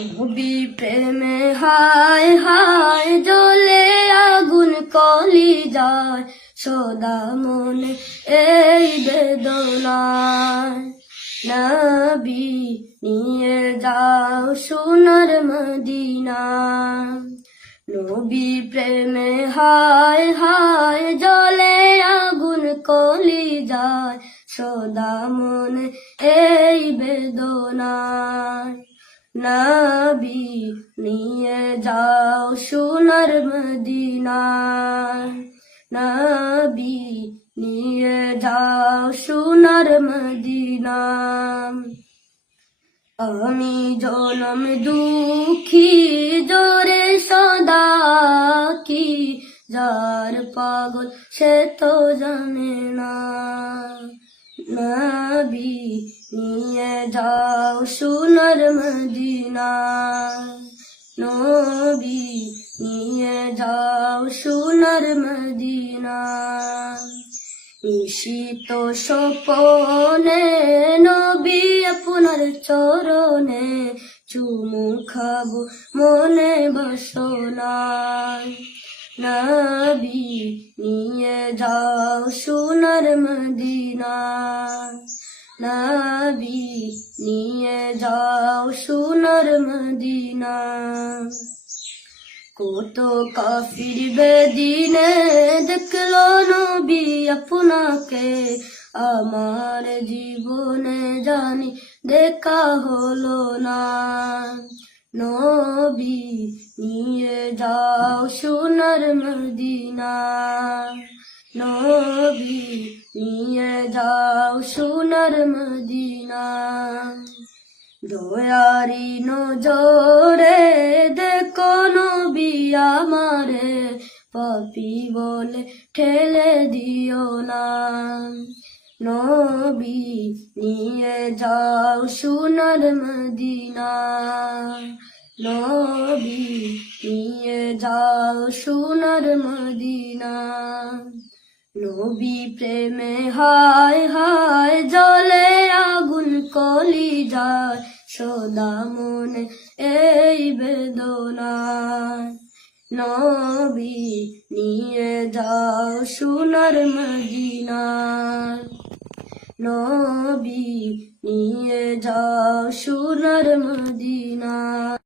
নবী প্রেমে হায় হায় জ্বলে আগুন কলি যায় সদা মনে এই বেদনায়। নবী নিয়ে যাও সোনার মদিনা। নবী প্রেমে হায় হায় জ্বলে আগুন কলি যায় সদা মনে এই বেদনায়। নবী নিয়ে যাও সোনার মদিনা। নবী নিয়ে যাও সোনার মদিনা। আমি জনম দুঃখী জোরে সদা কি যার পাগল সে তো জানে না। নবী নিয়ে যাও সোনার মদিনা। নবী নিয়ে যাও সোনার মদিনা। নিশিত স্বপনে নবী আপনার চরণে চুমু খাবো মনে বাসনায়। নবী নিয়ে যাও সোনার মদিনা। নবী নিয়ে যাও সোনার মদিনা। কত কাফির বেদিনে দেখলো নবী আপনাকে, আমার জীবনে জানি দেখা হলো না। নবী নিয়ে যাও সোনার মদিনা। নবী নিয়ে যাও সোনার মদিনা। দয়ারি নজরে দেখো নবী আমারে, পাপী বলে ঠেলে দিও না। নবী নিয়ে যাও সোনার মদিনা। নবী নিয়ে যাও সোনার মদিনা। নবী প্রেমে হায় হায় জ্বলে আগুন কলি যায় সদা মনে এই বেদনায়। নবী নিয়ে যাও সোনার মদিনা। নবী নিয়ে যাও সোনার মদিনা।